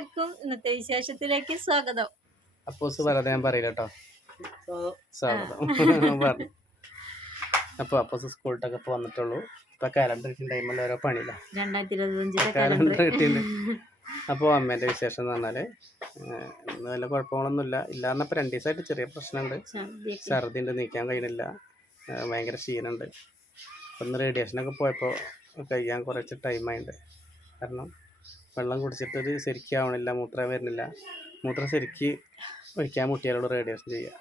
എല്ലാവർക്കും ഇന്നത്തെ വിശേഷത്തിലേക്ക് സ്വാഗതം. അപ്പോസ് പറയാതെ ഞാൻ പറയില്ല കേട്ടോ സ്വാഗതം. പറഞ്ഞു. അപ്പോൾ അപ്പോസ് സ്കൂളിട്ടൊക്കെ ഇപ്പൊ വന്നിട്ടുള്ളൂ. ഇപ്പൊ കലണ്ടർ കിട്ടിയ ടൈമിൽ ഓരോ പണിയില്ല കലണ്ടർ കിട്ടിയിട്ടുണ്ട് അപ്പോൾ അമ്മേന്റെ വിശേഷം എന്ന് പറഞ്ഞാൽ ഇന്ന് വല്ല കുഴപ്പങ്ങളൊന്നുമില്ല. ഇല്ലാന്നപ്പോ രണ്ടു ദിവസമായിട്ട് ചെറിയ പ്രശ്നമുണ്ട്. ഛർദി ഉണ്ട് നീക്കാൻ കഴിയുന്നില്ല ഭയങ്കര ക്ഷീണമുണ്ട് ഒന്ന് റേഡിയേഷനൊക്കെ പോയപ്പോൾ കഴിയാൻ കുറച്ച് ടൈമായിട്ടുണ്ട് കാരണം വെള്ളം കുടിച്ചിട്ടൊരു ശരിക്കും ആവണില്ല മൂത്രം വരുന്നില്ല. മൂത്രം ശരിക്ക് ഒഴിക്കാൻ കുട്ടികളോട് റേഡിയേഷൻ ചെയ്യുക.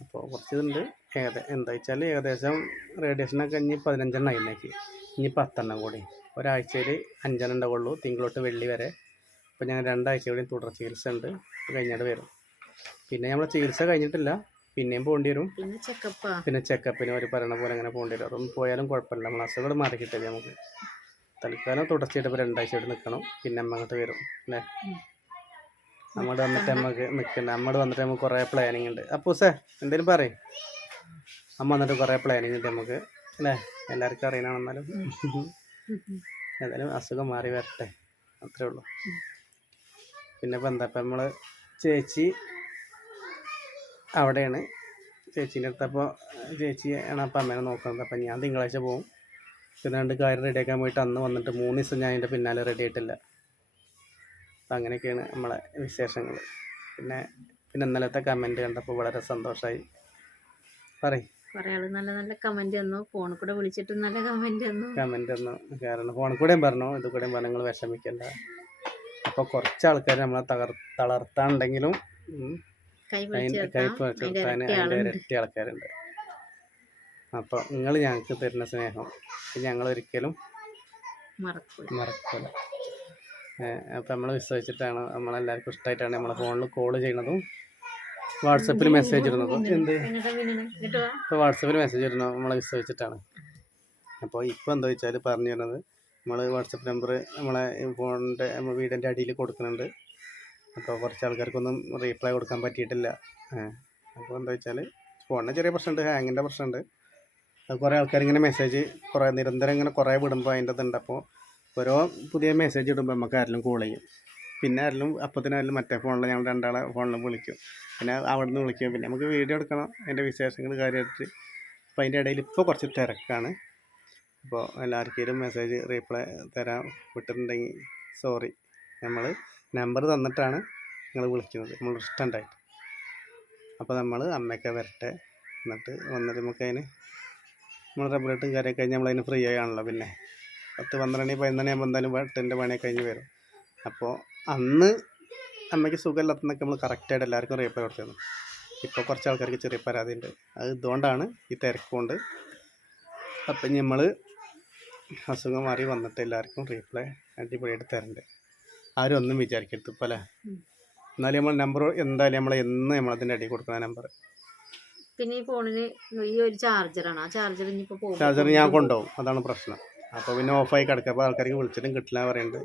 അപ്പോൾ കുറച്ച് ഇതുണ്ട് ഏകദേശം എന്താ വെച്ചാൽ ഏകദേശം റേഡിയേഷനൊക്കെ ഇനി പതിനഞ്ചെണ്ണം ആയിരുന്നേക്ക് ഇനി പത്തെണ്ണം കൂടി. ഒരാഴ്ചയിൽ അഞ്ചെണ്ണം ഉണ്ടാവുള്ളൂ തിങ്കളോട്ട് വെള്ളി വരെ. അപ്പോൾ ഞാൻ രണ്ടാഴ്ച കൂടി തുടർ ചികിത്സ ഉണ്ട്. കഴിഞ്ഞിട്ട് വരും. പിന്നെ നമ്മൾ ചികിത്സ കഴിഞ്ഞിട്ടില്ല. പിന്നെയും പോകേണ്ടി വരും. പിന്നെ ചെക്കപ്പാ പിന്നെ ചെക്കപ്പിന് ഒരു പറയണ പോലെ അങ്ങനെ പോകേണ്ടി വരും. അതൊന്നും പോയാലും കുഴപ്പമില്ല. നമ്മൾ അസുഖം മാറി കിട്ടില്ല നമുക്ക്. തൽക്കാലം തുടർച്ചയായിട്ട് ഇപ്പോൾ രണ്ടാഴ്ച ആയിട്ട് നിൽക്കണം പിന്നെ അമ്മ അങ്ങോട്ട് വരും അല്ലേ? നമ്മൾ അങ്ങോട്ട് വന്നിട്ട് നമുക്ക് നിൽക്കണ്ട അങ്ങോട്ട് വന്നിട്ട് നമുക്ക് കുറേ പ്ലാനിങ് ഉണ്ട്. അപ്പോൾ സേ എന്തേലും പറയും. അമ്മ വന്നിട്ട് കുറേ പ്ലാനിങ് ഉണ്ട് നമുക്ക് അല്ലേ? എല്ലാവർക്കും അറിയണമെന്നാലും ഏതായാലും അസുഖം മാറി വരട്ടെ. അത്രേ ഉള്ളൂ. പിന്നെ ഇപ്പം എന്താ ഇപ്പം നമ്മൾ ചേച്ചി അവിടെയാണ്. ചേച്ചീന്റെ അടുത്തപ്പോൾ ചേച്ചി ആണ് അപ്പം അമ്മേനെ നോക്കുന്നത്. അപ്പം ഞാൻ തിങ്കളാഴ്ച പോകും പിന്നെ രണ്ട് കാര്യം റെഡിയാക്കാൻ പോയിട്ട് അന്ന് വന്നിട്ട് മൂന്ന് ദിവസം ഞാൻ അതിന്റെ പിന്നാലെ റെഡി ആയിട്ടില്ല. അപ്പം അങ്ങനെയൊക്കെയാണ് നമ്മളെ വിശേഷങ്ങൾ പിന്നെ പിന്നെ ഇന്നലത്തെ കമന്റ് കണ്ടപ്പോൾ വളരെ സന്തോഷമായി പറയും. പറയാൾ നല്ല നല്ല കമന്റ് തന്നു. ഫോണിൽ കൂടെ വിളിച്ചിട്ട് നല്ല കമന്റ് തന്നു. കമന്റ് തന്നു. കാരണം ഫോണിൽ കൂടെയും പറഞ്ഞു ഇത് കൂടെയും പറഞ്ഞു നിങ്ങൾ വിഷമിക്കണ്ട. അപ്പോൾ കുറച്ച് ആൾക്കാർ നമ്മളെ തകർ തളർത്താണ്ടെങ്കിലും കൈ പിടിച്ച് കൈ നിർത്താം. അതിന്റെ ചേർത്താൻ ഇരട്ടി അതിന്റെ ഇരട്ടി ആൾക്കാരുണ്ട്. അപ്പോൾ നിങ്ങൾ ഞങ്ങൾക്ക് തരുന്ന സ്നേഹം. ഞങ്ങൾ ഒരിക്കലും മറക്കൂല. മറക്കില്ല അപ്പം നമ്മൾ വിശ്വസിച്ചിട്ടാണ് നമ്മളെല്ലാവർക്കും ഇഷ്ടമായിട്ടാണ് നമ്മളെ ഫോണിൽ കോൾ ചെയ്യണതും വാട്സപ്പിൽ മെസ്സേജ് ഇടുന്നതും. എന്ത്. ഇപ്പോൾ വാട്സപ്പിൽ മെസ്സേജ് ഇടുന്നത് നമ്മളെ വിശ്വസിച്ചിട്ടാണ്. അപ്പോൾ ഇപ്പോൾ എന്താ വെച്ചാൽ പറഞ്ഞു തരുന്നത് നമ്മൾ വാട്സപ്പ് നമ്പർ നമ്മളെ ഫോണിന്റെ നമ്മൾ വീടിന്റെ അടിയിൽ കൊടുക്കുന്നുണ്ട്. അപ്പോൾ കുറച്ച് ആൾക്കാർക്കൊന്നും റീപ്ലൈ കൊടുക്കാൻ പറ്റിയിട്ടില്ല. അപ്പോൾ എന്താ വെച്ചാൽ ഫോണിന് ചെറിയ പ്രശ്നമുണ്ട് ഹാങ്ങിന്റെ പ്രശ്നമുണ്ട്. അത് കുറേ ആൾക്കാർ ഇങ്ങനെ മെസ്സേജ് കുറേ നിരന്തരം ഇങ്ങനെ കുറേ വിടുമ്പോൾ അതിന്റെ ഇതുണ്ട് അപ്പോൾ ഓരോ പുതിയ മെസ്സേജ് ഇടുമ്പോൾ നമുക്ക് ആരെങ്കിലും കോൾ ചെയ്യും. പിന്നെ ആരെങ്കിലും അപ്പത്തിനായാലും മറ്റേ ഫോണിൽ ഞങ്ങൾ രണ്ടാളെ ഫോണിൽ വിളിക്കും. പിന്നെ അവിടെ നിന്ന് വിളിക്കും. പിന്നെ നമുക്ക് വീഡിയോ എടുക്കണം. അതിന്റെ വിശേഷങ്ങൾ കാര്യമായിട്ട് അപ്പോൾ അതിന്റെ ഇടയിൽ ഇപ്പോൾ കുറച്ച് തിരക്കാണ്. അപ്പോൾ എല്ലാവർക്കും മെസ്സേജ് റീപ്ലൈ തരാൻ വിട്ടിട്ടുണ്ടെങ്കിൽ സോറി നമ്മൾ നമ്പർ തന്നിട്ടാണ് നിങ്ങൾ വിളിക്കുന്നത്. നമ്മൾ ഇഷ്ടമുണ്ടായിട്ട് അപ്പോൾ നമ്മൾ അമ്മയൊക്കെ വരട്ടെ. എന്നിട്ട് വന്നിട്ട് നമുക്ക് അതിന് നമ്മൾ റബ്ബറിട്ടും കാര്യമൊക്കെ കഴിഞ്ഞ് നമ്മളതിന് ഫ്രീ ആയാണല്ലോ പിന്നെ. പത്ത് പന്ത്രണ്ട് മണി പതിനൊന്ന് മണിയാകുമ്പോൾ എന്തായാലും വെട്ടിന്റെ പണിയൊക്കെ കഴിഞ്ഞ് വരും. അപ്പോൾ അന്ന് അമ്മയ്ക്ക് സുഖമില്ലാത്തന്നൊക്കെ നമ്മൾ കറക്റ്റായിട്ട് എല്ലാവർക്കും റീപ്പയർ കൊടുത്തിരുന്നു. ഇപ്പോൾ കുറച്ച് ആൾക്കാർക്ക് ചെറിയ പരാതി ഉണ്ട് അത് ഇതുകൊണ്ടാണ് ഈ തിരക്കുകൊണ്ട് അപ്പം നമ്മൾ അസുഖം മാറി വന്നിട്ട് എല്ലാവർക്കും റീപ്ലൈ അടിപൊളിയായിട്ട് തരണ്ട്. ആരും ഒന്നും വിചാരിക്കരുത് ഇപ്പോൾ അല്ലേ? എന്നാലും നമ്മൾ നമ്പർ എന്തായാലും നമ്മൾ എന്ന് നമ്മളതിന്റെ അടി കൊടുക്കുന്ന നമ്പർ പിന്നെ ഈ ഫോണിന് ഈ ഒരു ചാർജറാണ്. ആ ചാർജർ ഇനിയിപ്പോ പോകും ചാർജർ ഞാൻ കൊണ്ടുപോകും. അതാണ് പ്രശ്നം. അപ്പോൾ പിന്നെ ഓഫായി കിടക്കുക. അപ്പോൾ ആൾക്കാർക്ക് വിളിച്ചിട്ടും കിട്ടില്ല പറയുന്നുണ്ട്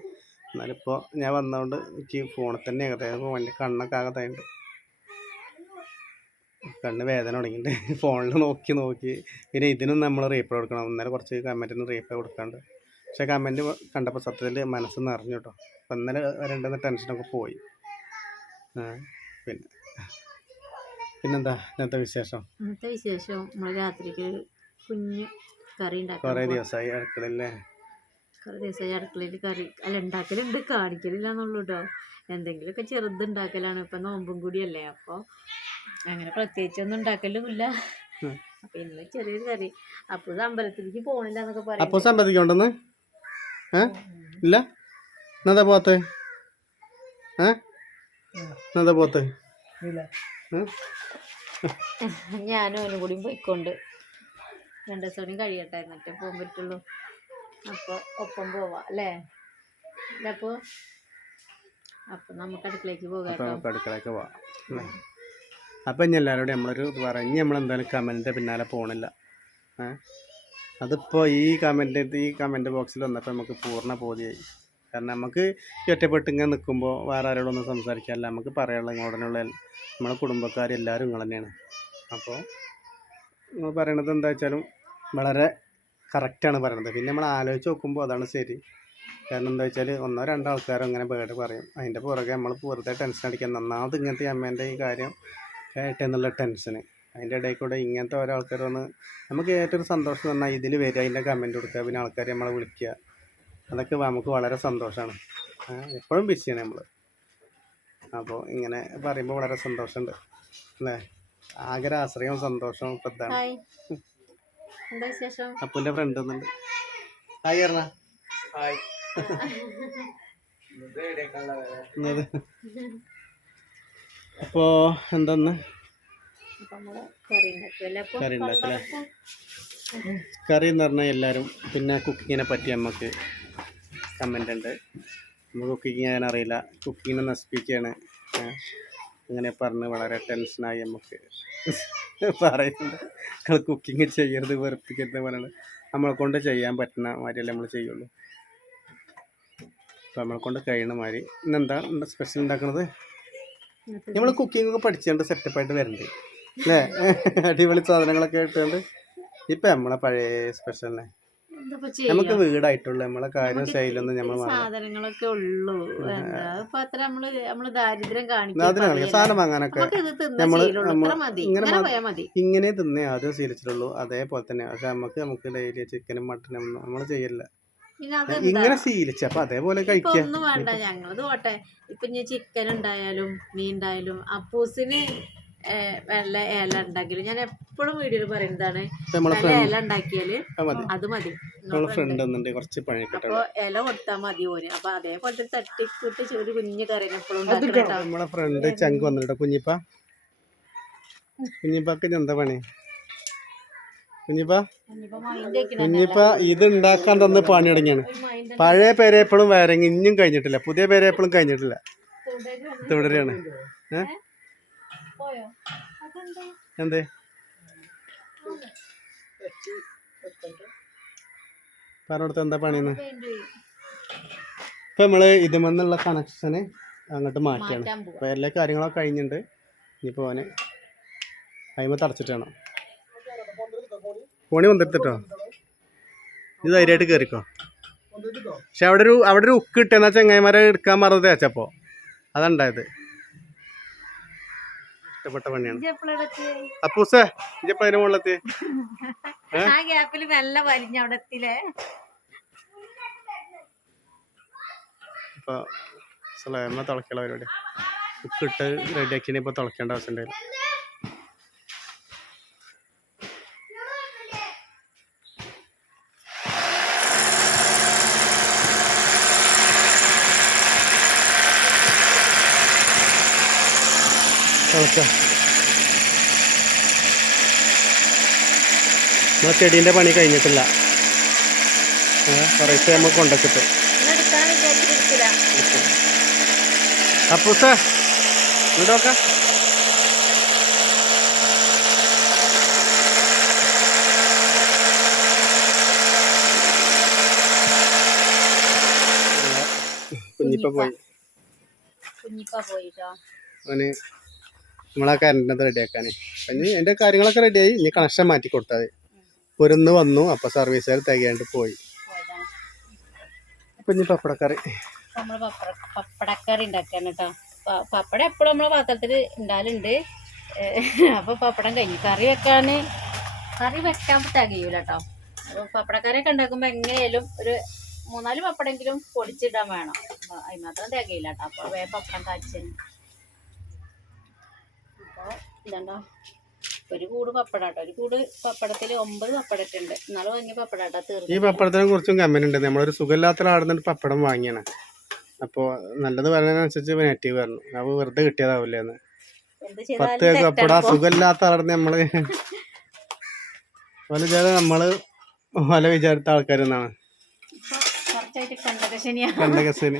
എന്നാലിപ്പോൾ ഞാൻ വന്നതുകൊണ്ട് എനിക്ക് ഫോണിൽ തന്നെ ഏകദേശം വണ്ടി കണ്ണൊക്കെ ആകത്തായുണ്ട് കണ്ണ് വേദന തുടങ്ങിയിട്ടുണ്ട്. ഫോണിൽ നോക്കി നോക്കി. പിന്നെ ഇതിനും നമ്മൾ റീപ്ലൈ കൊടുക്കണം. ഇന്നലെ കുറച്ച് കമന്റിന് റീപ്ലൈ കൊടുക്കാണ്ട്. പക്ഷേ കമന്റ് കണ്ടപ്പോൾ സത്യത്തിൽ മനസ്സ് നിറഞ്ഞു കേട്ടോ. അപ്പം ഇന്നലെ വരേണ്ടുന്ന ടെൻഷനൊക്കെ പോയി. പിന്നെ. പിന്നെന്താ ഇന്നത്തെ വിശേഷം? ഇന്നത്തെ വിശേഷം നമ്മൾ രാത്രിക്ക് കുഞ്ഞ് കറി കുറേ ഉണ്ടാക്കാൻ ദിവസമായി അടുക്കളയില്ലേ കുറേ ദിവസമായി അടുക്കളയിൽ കറി അല്ല ഉണ്ടാക്കലുണ്ട്. കാണിക്കലില്ല എന്നുള്ളൂ കേട്ടോ എന്തെങ്കിലുമൊക്കെ ചെറുത് ഉണ്ടാക്കലാണ് ഇപ്പം നോമ്പും കൂടിയല്ലേ അപ്പോൾ അങ്ങനെ പ്രത്യേകിച്ചൊന്നും ഉണ്ടാക്കലുമില്ല. അപ്പം ഇന്ന് ചെറിയൊരു കറി. അപ്പോൾ അമ്പലത്തിലേക്ക് പോണില്ല എന്നൊക്കെ പറയും അപ്പോൾ സമ്പത്തിക്കൊണ്ടെന്ന് ഏ? ഇല്ല? എന്നാ പോത്ത് ഏ? എന്നാ പോത്ത് ഉം? ഞാനും അവനും കൂടി പോയിക്കൊണ്ട് രണ്ട് ദിവസം കഴിയട്ടെ എന്നിട്ട് പോകാൻ പറ്റുള്ളൂ. അപ്പോൾ ഒപ്പം പോവാം അല്ലേ? അപ്പോൾ അപ്പം? നമുക്ക് അടുക്കളയ്ക്ക് പോകാം നമുക്ക് അടുക്കളയൊക്കെ പോവാം അപ്പം ഇനി എല്ലാവരോടും നമ്മളൊരു ഇത് പറയാം. ഇനി നമ്മളെന്തായാലും കമന്റിന്റെ പിന്നാലെ പോകണില്ല ഏ? അതിപ്പോൾ ഈ കമന്റ് ഈ കമന്റ് ബോക്സിൽ വന്നപ്പോൾ നമുക്ക് പൂർണ ബോധ്യമായി കാരണം നമുക്ക് ഒറ്റപ്പെട്ട് ഇങ്ങനെ നിൽക്കുമ്പോൾ വേറെ ആരോടൊന്നും സംസാരിക്കാനല്ല നമുക്ക് പറയാനുള്ള ഇങ്ങോട്ടുള്ള നമ്മളെ കുടുംബക്കാരെല്ലാവരും നിങ്ങൾ തന്നെയാണ്. അപ്പോൾ നമ്മൾ പറയണത് എന്താ വെച്ചാലും വളരെ കറക്റ്റാണ് പറയണത്. പിന്നെ നമ്മൾ ആലോചിച്ച് നോക്കുമ്പോൾ അതാണ് ശരി. കാരണം എന്താ വെച്ചാൽ ഒന്നോ രണ്ടോ ആൾക്കാരോ അങ്ങനെ ബേഡ് പറയും. അതിന്റെ പുറകെ നമ്മൾ വെറുതെ ടെൻഷൻ അടിക്കാൻ നന്നാമത് ഇങ്ങനത്തെ അമ്മേന്റെ ഈ കാര്യം കേട്ടെന്നുള്ള ടെൻഷന് അതിന്റെ ഇടയിൽ കൂടെ ഇങ്ങനത്തെ ഓരോ ആൾക്കാർ വന്ന് നമുക്ക് ഏറ്റവും സന്തോഷം തന്നാൽ ഇതിൽ വരിക അതിന്റെ കമന്റ് കൊടുക്കുക പിന്നെ ആൾക്കാർ നമ്മളെ വിളിക്കുക. അതൊക്കെ നമുക്ക് വളരെ സന്തോഷമാണ് എപ്പോഴും ബിസിയാണ് നമ്മൾ അപ്പോൾ ഇങ്ങനെ പറയുമ്പോൾ വളരെ സന്തോഷമുണ്ട് അല്ലേ? ആകെ ആശ്രയവും സന്തോഷവും ഇപ്പം ഇതാണ്. അപ്പൂന്റെ ഫ്രണ്ട് ഒന്നുണ്ട്. ഹായ് പറഞ്ഞ ഹായ്. അപ്പോ അപ്പോൾ എന്തെന്ന് കറി ഉണ്ടാക്കല? കറി എന്ന് പറഞ്ഞാൽ എല്ലാവരും പിന്നെ കുക്കിങ്ങിനെ പറ്റി നമുക്ക് കമന്റ് ഉണ്ട്. നമ്മൾ കുക്കിങ് ചെയ്യാൻ അറിയില്ല. കുക്കിങ്ങിനെ നശിപ്പിക്കുകയാണ് അങ്ങനെ പറഞ്ഞ് വളരെ ടെൻഷനായി നമുക്ക്. പറയുന്നുണ്ട്. നിങ്ങൾ കുക്കിങ് ചെയ്യരുത് വെറുപ്പിക്കരുത് പറയുന്നത് നമ്മളെ കൊണ്ട് ചെയ്യാൻ പറ്റുന്ന മാതിരിയല്ലേ നമ്മൾ ചെയ്യുള്ളൂ. അപ്പോൾ നമ്മളെ കൊണ്ട് കഴിയുന്ന മാതിരി. ഇന്നെന്താ സ്പെഷ്യൽ ഉണ്ടാക്കുന്നത് നമ്മൾ കുക്കിംഗ് ഒക്കെ പഠിച്ചുകൊണ്ട് സെറ്റപ്പായിട്ട് വരണ്ടേ? അല്ലേ? അടിപൊളി സാധനങ്ങളൊക്കെ ഇട്ടുകൊണ്ട് ഇപ്പം നമ്മളെ പഴയ സ്പെഷ്യലിനെ നമുക്ക്? വീടായിട്ടുള്ള. നമ്മളെ കാര്യം ശൈലൊന്നും നമ്മൾ സാധനങ്ങളൊക്കെ ഉള്ളൂ. ഇപ്പൊ അത്ര നമ്മൾ നമ്മൾ ദാരിദ്ര്യം സാധനം വാങ്ങാനൊക്കെ നമ്മൾ ഇങ്ങനെ ഇങ്ങനെ തിന്നേ ആദ്യം ശീലിച്ചിട്ടുള്ളൂ. അതേപോലെ തന്നെ. പക്ഷെ നമുക്ക് നമുക്ക് ഡെയിലി ചിക്കനും മട്ടനും നമ്മൾ ചെയ്യില്ല ഇങ്ങനെ ശീലിച്ച അപ്പൊ അതേപോലെ കഴിക്കാം. ഒന്നും വേണ്ട. ഞങ്ങളത് പോട്ടെ ഇപ്പൊ ചിക്കൻ ഉണ്ടായാലും മീൻ ഉണ്ടായാലും അപ്പൂസിന് വെള്ള ഏല ഉണ്ടാക്കിയാലും ഞാൻ എപ്പോഴും വീഡിയോയിൽ പറയുന്നതാണ് നല്ല ഏല ഉണ്ടാക്കിയാൽ അത് മതി. കുറച്ച് അപ്പൊ ഇല കൊടുത്താൽ മതി ഓന്. അപ്പൊ അതേപോലെ തട്ടിക്കൂട്ട് ചെറിയ കുഞ്ഞു കറിയാണ് എപ്പോഴും നമ്മളെ ഫ്രണ്ട് ചങ്ക് വന്നിട്ടോ കുഞ്ഞിപ്പ. കുഞ്ഞിപ്പാക്ക് എന്താ പണി? കുഞ്ഞിപ്പ. കുഞ്ഞിപ്പ ഇത് ഉണ്ടാക്കാൻ തന്ന് പണി തുടങ്ങിയാണ്. പഴയ പേരെ പേരെപ്പോഴും വയറിങ് ഇനിയും കഴിഞ്ഞിട്ടില്ല. പുതിയ പേരെപ്പോഴും കഴിഞ്ഞിട്ടില്ല. തുടരുകയാണ് ഏ? പോയോ അതെന്താ എന്തേ? പറഞ്ഞോടത്ത് എന്താ പണിന്ന്. ഇപ്പൊ നമ്മൾ ഇതുമെന്നുള്ള കണക്ഷന് അങ്ങോട്ട് മാറ്റിയാണ്. അപ്പൊ എല്ലാ കാര്യങ്ങളൊക്കെ കഴിഞ്ഞിട്ടുണ്ട്. ഇനിയിപ്പോ ഓന് അയിമ തടച്ചിട്ടാണ്. ഫോണി വന്നിട്ടോ ഇത് ധൈര്യമായിട്ട് കയറിക്കോ പക്ഷെ അവിടെ ഒരു അവിടെ ഒരു ഉക്ക് കിട്ടിയെന്നാ ചെങ്ങായിമാരെ എടുക്കാൻ മറന്നത് തേച്ചപ്പോ. അതുണ്ടായത് ഇഷ്ടപ്പെട്ട പണിയാണ്? അപ്പൂസേ ഇജപ്പ അതിന് മുകളിലെത്തി? ആ ഗ്യാപ്പിൽ മെല്ലെ വലിഞ്ഞ അവിടെ എത്തില്ലേ ഇപ്പൊ സ്ലേമ തിളക്കുള്ള പരിപാടി. ഉപ്പിട്ട് റെഡിയാക്കിനെ ഇപ്പൊ തിളക്കേണ്ട ആവശ്യം ഉണ്ടായില്ല. തിളക്കാം നമ്മളെ ചെടീന്റെ പണി കഴിഞ്ഞിട്ടില്ല. കുറേശ്ശെ നമുക്ക് വിചാരിച്ചിട്ടില്ല അപ്പൂസ ഇവിടെ നോക്കാം. കുഞ്ഞിപ്പ പോയി. കുഞ്ഞിപ്പ പോയിട്ടോ? അവന് നമ്മളാ കറണ്ടിനകത്ത് റെഡിയാക്കാൻ ഇനി എന്റെ കാര്യങ്ങളൊക്കെ റെഡിയായി ഇനി കണക്ഷൻ മാറ്റി കൊടുത്താൽ പൊരുന്ന് വന്നു. അപ്പോൾ സർവീസുകാർ തികയാണ്ട് പോയി. അപ്പം ഇനി പപ്പടക്കറി. അപ്പൊ പപ്പട പപ്പടക്കറി ഉണ്ടാക്കാൻ കേട്ടോ പപ്പടം എപ്പോഴും നമ്മളെ പാത്രത്തിൽ ഉണ്ടാലുണ്ട് അപ്പോൾ പപ്പടം കഴിഞ്ഞു. കറി വെക്കാൻ കറി വെക്കാൻ തികയൂല കേട്ടോ പപ്പടക്കറി പപ്പടക്കറിയൊക്കെ ഉണ്ടാക്കുമ്പോൾ എങ്ങനെയാലും ഒരു മൂന്നാൽ പപ്പടെങ്കിലും പൊടിച്ചിടാൻ വേണം. അപ്പൊ അതിന് മാത്രം തികയില്ല കേട്ടോ അപ്പോൾ വേ പപ്പടം കാച്ചന്. അപ്പൊ ഇതുണ്ടോ ഒരു കൂട് പപ്പടാട്ടോ. ഒരു കൂട് പപ്പടത്തിൽ ഒമ്പത് പപ്പടട്ടുണ്ട് ഇന്നാൾ വാങ്ങിയ പപ്പടാട്ടാ തീർന്നു. ഈ പപ്പടത്തിനെ കുറിച്ചും കമന്റ് ഉണ്ട് നമ്മളൊരു സുഖമില്ലാത്ത ആടുന്നിട്ട് പപ്പടം വാങ്ങിയാണ്. അപ്പോ നല്ലത് പറഞ്ഞതിനനുസരിച്ച് നെഗറ്റീവ് പറഞ്ഞു അപ്പോൾ വെറുതെ കിട്ടിയതാവില്ല എന്ന്. പത്ത് പപ്പട. സുഖമില്ലാത്ത ആടുന്ന നമ്മൾ ഓല വിചാരം നമ്മൾ ഓല വിചാരിച്ച ആൾക്കാരെന്നാണ് ഇപ്പൊ കുറച്ചായിട്ട് കണ്ടക കണ്ടകസിന്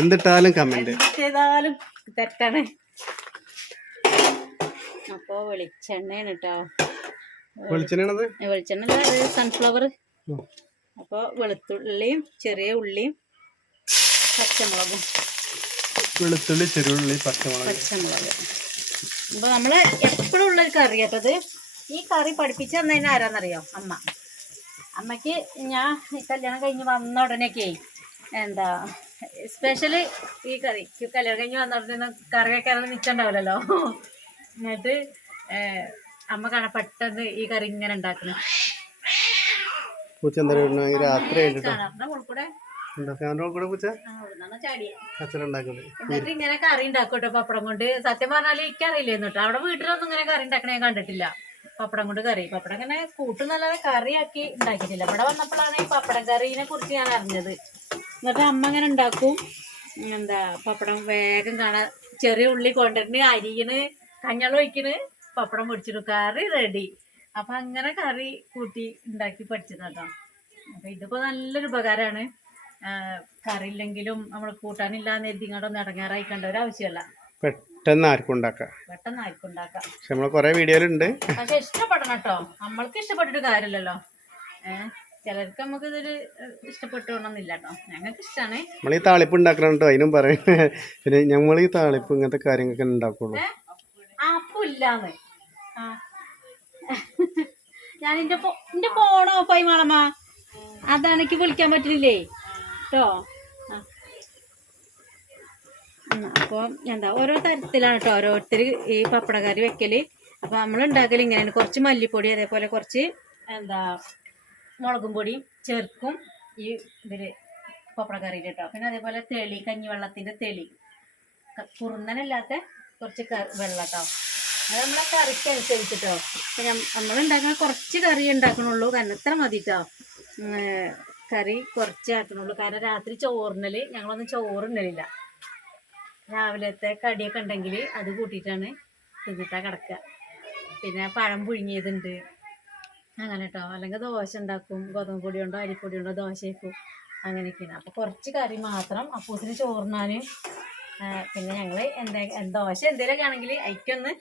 എന്തിട്ടാലും കമന്റ് തെറ്റാണ്. അപ്പോ വെളിച്ചെണ്ണയാണ് കേട്ടോ വെളിച്ചെണ്ണ അല്ല സൺഫ്ലവർ അപ്പോ അപ്പോൾ വെളുത്തുള്ളിയും ചെറിയ ഉള്ളിയും പച്ചമുളകും. വെളുത്തുള്ളി ചെറുള്ളി പച്ചമുളക്. പച്ചമുളക്. അപ്പോൾ നമ്മൾ എപ്പോഴും ഉള്ളൊരു കറി. കേട്ടത് ഈ കറി പഠിപ്പിച്ചു തന്നതിന് ആരാന്നറിയോ? അമ്മ. അമ്മയ്ക്ക് ഞാൻ ഈ കല്യാണം കഴിഞ്ഞ് വന്ന ഉടനെയൊക്കെ എന്താ സ്പെഷ്യൽ ഈ കറി. കല്യാണം കഴിഞ്ഞ് വന്നിട്ട് കറി വെക്കാനൊന്നും മിച്ചുണ്ടാവില്ലല്ലോ എന്നിട്ട് അമ്മ കാണാൻ പെട്ടെന്ന് ഈ കറി ഇങ്ങനെ പൂച്ച എന്താ രാത്രി എന്നിട്ട് ഇങ്ങനെ കറി ഉണ്ടാക്കൂട്ടോ പപ്പടം കൊണ്ട്. സത്യം പറഞ്ഞാൽ എനിക്കറിയില്ലായിരുന്നു കേട്ടോ അവിടെ വീട്ടിലൊന്നും ഇങ്ങനെ കറി ഉണ്ടാക്കണ ഞാൻ കണ്ടിട്ടില്ല. പപ്പടം കൊണ്ട് കറി. പപ്പടം ഇങ്ങനെ കൂട്ടുന്നല്ലാതെ കറിയാക്കി ഉണ്ടാക്കിയിട്ടില്ല. ഇവിടെ വന്നപ്പോഴാണ് ഈ പപ്പടം കറീനെ കുറിച്ച് ഞാൻ അറിഞ്ഞത്. എന്നിട്ട് അമ്മ ഇങ്ങനെ ഉണ്ടാക്കും. എന്താ പപ്പടം വേഗം കാണാൻ ചെറിയ ഉള്ളി കൊണ്ടിട്ട് അരിയണ്. കഞ്ഞളം ഒഴിക്കണ് പപ്പടം പൊടിച്ചിട്ട് കറി റെഡി അപ്പൊ അങ്ങനെ കറി കൂട്ടി ഉണ്ടാക്കി പഠിച്ചത് കേട്ടോ അപ്പൊ ഇതിപ്പോ നല്ലൊരു ഉപകാരമാണ് കറി ഇല്ലെങ്കിലും നമ്മൾ കൂട്ടാനില്ലാന്ന് എഴുതി ഇങ്ങോട്ടൊന്നും ഇടങ്ങാറായിക്കേണ്ട കണ്ട ഒരു ആവശ്യമല്ല പെട്ടെന്ന് ആർക്കും ഉണ്ടാക്കാം. പെട്ടെന്ന് ആർക്കും ഉണ്ടാക്കാം. പക്ഷെ നമ്മൾ കുറേ വീഡിയോയിലുണ്ട്. പക്ഷെ ഇഷ്ടപ്പെടണം കേട്ടോ. നമ്മൾക്ക് ഇഷ്ടപ്പെട്ടിട്ട് കാര്യമില്ലല്ലോ. ഏഹ് ചിലർക്ക് നമുക്ക് ഇതൊരു ഇഷ്ടപ്പെട്ടോണമെന്നില്ല കേട്ടോ. ഞങ്ങൾക്ക് ഇഷ്ടമാണ് നമ്മൾ ഈ താളിപ്പ് ഉണ്ടാക്കണം കേട്ടോ അതിനും പറയും. പിന്നെ നമ്മൾ ഈ താളിപ്പ് ഇങ്ങനത്തെ കാര്യങ്ങളൊക്കെ ഉണ്ടാക്കുള്ളൂ. ആ. ഞാൻ എന്റെ എന്റെ ഫോൺ ഓഫായി മാളമ്മ. അതാണ് എനിക്ക് വിളിക്കാൻ പറ്റുന്നില്ലേ കേട്ടോ അപ്പോൾ എന്താ ഓരോ തരത്തിലാണ് കേട്ടോ ഓരോരുത്തർ ഈ പപ്പടക്കറി വെക്കൽ. അപ്പോൾ നമ്മൾ ഉണ്ടാക്കൽ ഇങ്ങനെയാണ്. കുറച്ച് മല്ലിപ്പൊടി അതേപോലെ കുറച്ച് എന്താ മുളകും പൊടിയും ചേർക്കും ഈ ഇതിൽ പപ്പടക്കറിയിൽ കേട്ടോ പിന്നെ അതേപോലെ തെളി കഞ്ഞിവെള്ളത്തിന്റെ തെളി. കുറുന്നനല്ലാത്ത കുറച്ച് വെള്ളം കേട്ടോ അത് നമ്മളെ കറിക്ക് അനുസരിച്ചിട്ടോ. പിന്നെ നമ്മൾ ഉണ്ടാക്കുന്ന കുറച്ച് കറി ഉണ്ടാക്കണുള്ളൂ. കാരണം ഇത്ര മതി കറി കുറച്ച് ആക്കണുള്ളൂ. കാരണം രാത്രി ചോറിനൽ ഞങ്ങളൊന്നും ചോറുന്നലില്ല രാവിലത്തെ കടിയൊക്കെ ഉണ്ടെങ്കിൽ അത് കൂട്ടിയിട്ടാണ് തിന്നിട്ടാ കിടക്കുക പിന്നെ പഴം പുഴുങ്ങിയതുണ്ട്. അങ്ങനെ കേട്ടോ അല്ലെങ്കിൽ ദോശ ഉണ്ടാക്കും. ഗോതമ്പ് പൊടി കൊണ്ടോ അരിപ്പൊടി കൊണ്ടോ ദോശ വെക്കും. അങ്ങനെയൊക്കെയാണ്. അപ്പോൾ കുറച്ച് കറി മാത്രം അപ്പൂസിന് ചോറിനാനും പിന്നെ ഞങ്ങൾ എന്താ ദോശ എന്തെങ്കിലുമൊക്കെ ആണെങ്കിൽ അതിക്കൊന്ന്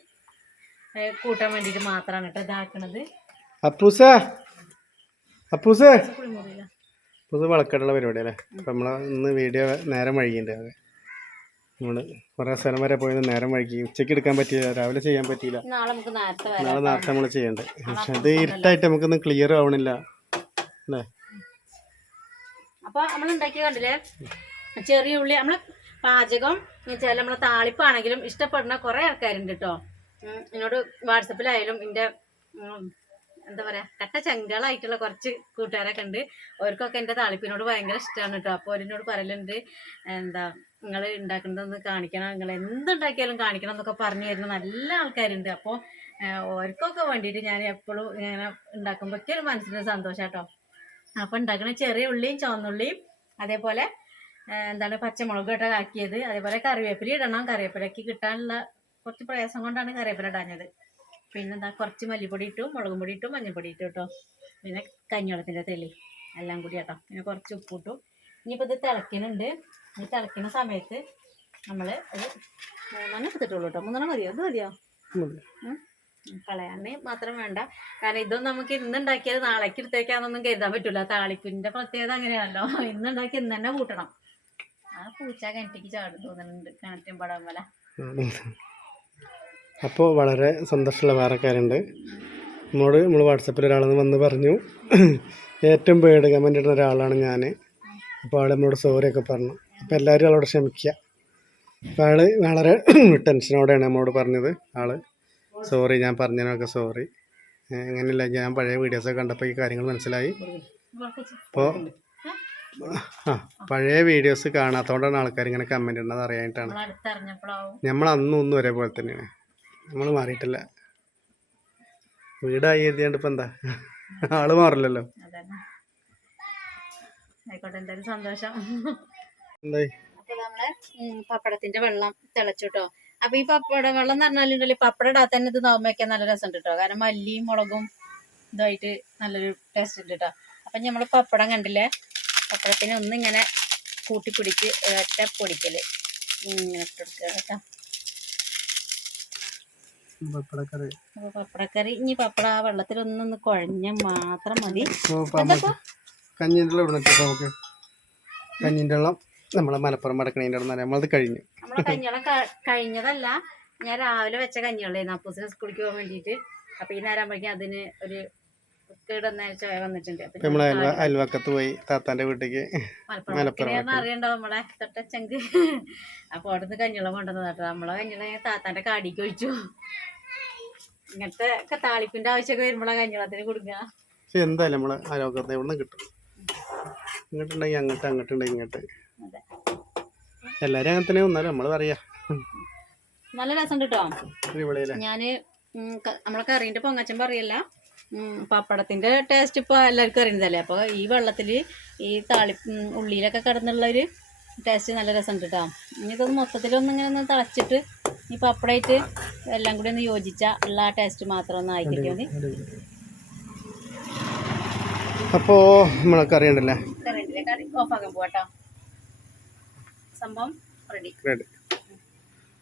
കൂട്ടാൻ വേണ്ടിയിട്ട് മാത്രമാണ് കേട്ടോ ഇതാക്കണത്. അപ്പൂസ അപ്പൂസ. അപ്പൂസ് വളക്കടുള്ള പരിപാടി അല്ലേ? അപ്പം നമ്മൾ ഇന്ന് വീഡിയോ നേരം വഴിയുണ്ട് അത്. നമ്മൾ കുറേ സ്ഥലം വരെ പോയത് നേരം വൈകി. ഉച്ചയ്ക്ക് എടുക്കാൻ പറ്റിയില്ല രാവിലെ ചെയ്യാൻ പറ്റിയില്ല. നാളെ നമുക്ക് നേരത്തെ നാളെ നേരത്തെ നമ്മൾ ചെയ്യണ്ടേ? പക്ഷെ അത് ഇരുട്ടായിട്ട് നമുക്കൊന്നും ക്ലിയർ ആവണില്ല. അല്ലേ? അപ്പൊ നമ്മൾ ഉണ്ടാക്കി കണ്ടില്ലേ? ചെറിയ ഉള്ളി നമ്മൾ പാചകം എന്ന് വെച്ചാൽ നമ്മളെ താളിപ്പാണെങ്കിലും ഇഷ്ടപ്പെടുന്ന കുറെ ആൾക്കാരുണ്ട് കേട്ടോ. എന്നോട് വാട്സപ്പിലായാലും എന്റെ എന്താ പറയാ കട്ട ചങ്കളായിട്ടുള്ള കുറച്ച് കൂട്ടുകാരൊക്കെ ഉണ്ട്. അവർക്കൊക്കെ എന്റെ താളിപ്പിനോട് ഭയങ്കര ഇഷ്ടമാണ് കേട്ടോ. അപ്പോൾ അവരെന്നോട് പറയലുണ്ട് എന്താ നിങ്ങൾ ഉണ്ടാക്കുന്നതൊന്ന് കാണിക്കണം. നിങ്ങൾ എന്തുണ്ടാക്കിയാലും കാണിക്കണം എന്നൊക്കെ പറഞ്ഞു തരുന്ന നല്ല ആൾക്കാരുണ്ട്. അപ്പോൾ ഓർക്കൊക്കെ വേണ്ടിയിട്ട് ഞാൻ എപ്പോഴും ഇങ്ങനെ ഉണ്ടാക്കുമ്പോൾ ഒക്കെ ഒരു മനസ്സിന് സന്തോഷം കേട്ടോ. അപ്പം ഉണ്ടാക്കുന്ന ചെറിയ ഉള്ളിയും ചുവന്നുള്ളിയും അതേപോലെ എന്താണ് പച്ചമുളക് ഇട്ടാക്കിയത് അതേപോലെ കറിവേപ്പില ഇടണം. കറിവേപ്പിലയ്ക്ക് കിട്ടാനുള്ള കുറച്ച് പ്രയാസം കൊണ്ടാണ് കറിവേപ്പില ഇടാഞ്ഞത്. പിന്നെന്താ കുറച്ച് മല്ലിപ്പൊടി ഇട്ടു മുളകും പൊടി ഇട്ടു മഞ്ഞൾപ്പൊടി ഇട്ടു കേട്ടോ പിന്നെ കഞ്ഞിവെള്ളത്തിന്റെ തെളി എല്ലാം കൂടി കേട്ടോ പിന്നെ കുറച്ച് ഉപ്പിട്ടു ഇനിയിപ്പോൾ ഇത് തിളയ്ക്കുന്നുണ്ട്. ഈ തിളക്കുന്ന സമയത്ത് നമ്മൾ ഒരു മൂന്നെണ്ണം എടുത്തിട്ടുള്ളൂ കേട്ടോ മൂന്നെണ്ണം മതിയോ? ഇത് മതിയോ? കളയാണ് മാത്രം വേണ്ട. കാരണം ഇതൊന്നും നമുക്ക് ഇന്ന് ഉണ്ടാക്കിയത് നാളേക്ക് എടുത്തേക്കാന്നൊന്നും കരുതാൻ പറ്റൂല. താളിപ്പിന്റെ പ്രത്യേകത അങ്ങനെയാണല്ലോ. ഇന്ന് ഉണ്ടാക്കി ഇന്ന് തന്നെ കൂട്ടണം. ആ പൂച്ച കിണറ്റിക്ക് ചാടും തോന്നുന്നുണ്ട്. കിണറ്റും പടം പോലെ. അപ്പോൾ വളരെ സന്തോഷമുള്ള വേറെ കാര്യമുണ്ട് നമ്മളോട് നമ്മൾ വാട്സപ്പിൽ ഒരാളെന്ന് വന്ന് പറഞ്ഞു. ഏറ്റവും പേട് കമന്റ് ഇടുന്ന ഒരാളാണ് ഞാൻ അപ്പോൾ ആൾ നമ്മളോട് സോറിയൊക്കെ പറഞ്ഞു. അപ്പോൾ എല്ലാവരും ആളോട് ക്ഷമിക്കുക അപ്പോൾ ആൾ വളരെ ടെൻഷനോടെയാണ് നമ്മളോട് പറഞ്ഞത്. ആൾ സോറി ഞാൻ പറഞ്ഞതിനൊക്കെ സോറി അങ്ങനെയല്ല ഞാൻ പഴയ വീഡിയോസൊക്കെ കണ്ടപ്പോൾ ഈ കാര്യങ്ങൾ മനസ്സിലായി. അപ്പോൾ ആ പഴയ വീഡിയോസ് കാണാത്തതുകൊണ്ടാണ് ആൾക്കാർ ഇങ്ങനെ കമന്റ് ഇടുന്നത് അറിയാനായിട്ടാണ് നമ്മൾ അന്നും ഒന്നും ഒരേപോലെ തന്നെയാണ്. നമ്മൾ മാറിയിട്ടില്ല. വീടായി എഴുതിയാണ്ട് ഇപ്പം എന്താ? ആൾ മാറില്ലല്ലോ അതന്നെ. ആയിക്കോട്ടെ എന്തായാലും സന്തോഷം. എന്തായി? അപ്പൊ നമ്മൾ ഉം, പപ്പടത്തിന്റെ വെള്ളം തിളച്ചുട്ടോ. അപ്പൊ ഈ പപ്പട വെള്ളം എന്ന് പറഞ്ഞാലുണ്ടല്ലോ പപ്പടം ഇടാൻ തന്നെ ഇത് നോമ്പൊക്കെ നല്ല രസമുണ്ട് കേട്ടോ കാരണം മല്ലിയും മുളകും ഇതായിട്ട് നല്ലൊരു ടേസ്റ്റ് ഉണ്ട് കേട്ടോ അപ്പൊ നമ്മൾ പപ്പടം കണ്ടില്ലേ? പപ്പടത്തിന് ഒന്നിങ്ങനെ കൂട്ടിപ്പിടിച്ച് ഒരൊറ്റ പൊടിക്കൽ ഇങ്ങനെ ഇട്ടെടുക്കുക കേട്ടോ പപ്പടക്കറി. അപ്പൊ പപ്പടക്കറി ഇനി പപ്പട ആ വെള്ളത്തിൽ ഒന്നൊന്ന് കുഴഞ്ഞ മാത്രം മതി. കഞ്ഞിന്റെ വെള്ളം ഇവിടെ നിൽക്കാം നമുക്ക് കഞ്ഞിന്റെ വെള്ളം നമ്മളെ മലപ്പുറം മടക്കണേന്റെ അവിടെ നമ്മളത് കഴിഞ്ഞു. നമ്മളെ കഞ്ഞിവെള്ളം കഴിഞ്ഞതല്ല ഞാൻ രാവിലെ വെച്ച കഞ്ഞിവെള്ളമായിരുന്നു അപ്പൂസിനെ സ്കൂളിൽ പോകാൻ വേണ്ടിയിട്ട്. അപ്പൊ ഈ നേരം അതിന് ഒരു കേടുന്ന ചുവ വന്നിട്ടുണ്ട്. നമ്മളെ അയൽവ അയൽവക്കത്ത് പോയി താത്താന്റെ വീട്ടിലേക്ക് മലപ്പുറം അറിയണ്ടോ നമ്മളെ? തൊട്ടച്ചങ്ക് അപ്പൊ അവിടുന്ന് കഞ്ഞിളം കൊണ്ടുവന്നു കേട്ടോ. നമ്മളെ കഞ്ഞിളം താത്താന്റെ കാടിക്ക് ഒഴിച്ചു. ഇങ്ങനത്തെ താളിപ്പിന്റെ ആവശ്യമൊക്കെ വരുമ്പോഴാ കഞ്ഞിളത്തിന് കൊടുക്കുക പക്ഷെ എന്തായാലും നമ്മളെ ആരോഗ്യത്തെ എവിടെ നിന്ന് കിട്ടും. ഇങ്ങോട്ടുണ്ടെങ്കിൽ അങ്ങോട്ട് അങ്ങോട്ടുണ്ടെങ്കിൽ ഇങ്ങോട്ട്. എല്ലാരും അങ്ങനെ തന്നെ ഒന്നാലും നമ്മൾ പറയാ. നല്ല രസം കിട്ടോ. ഞാൻ നമ്മളെ കറീന്റെ പൊങ്ങച്ചൻ പറയല്ല. ഉം പപ്പടത്തിന്റെ ടേസ്റ്റ് ഇപ്പോൾ എല്ലാവർക്കും അറിയുന്നതല്ലേ? അപ്പോൾ ഈ വെള്ളത്തിൽ ഈ താളി ഉള്ളിയിലൊക്കെ കിടന്നുള്ള ഒരു ടേസ്റ്റ് നല്ല രസമുണ്ട് കേട്ടോ ഇനി ഇതൊന്ന് മൊത്തത്തിലൊന്ന് ഇങ്ങനെ ഒന്ന് തിളച്ചിട്ട് ഈ പപ്പടമായിട്ട് എല്ലാം കൂടി ഒന്ന് യോജിച്ചാൽ ഉള്ള ആ ടേസ്റ്റ് മാത്രം ഒന്ന് ആയിക്കിട്ടി മതി. അപ്പോൾ നമ്മളൊക്കെ അറിയണ്ടല്ലേ കറി ഓഫാക്കാൻ പോവാട്ടോ സംഭവം റെഡി റെഡി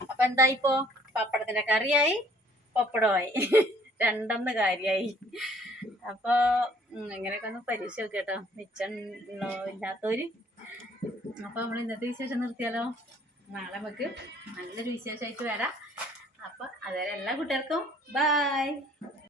അപ്പൊ എന്തായിപ്പോ പപ്പടത്തിന്റെ കറിയായി പപ്പടമായി രണ്ടൊന്ന് കാര്യമായി അപ്പൊ ഇങ്ങനെയൊക്കെ ഒന്ന് പരീക്ഷ നോക്കി കേട്ടോ. മിച്ചം ഇല്ലാത്തവര്? അപ്പൊ നമ്മൾ ഇന്നത്തെ വിശേഷം നിർത്തിയാലോ? നാളെ നമുക്ക് നല്ലൊരു വിശേഷമായിട്ട് വരാം. അപ്പൊ അതുവരെ എല്ലാ കുട്ടികൾക്കും ബായ്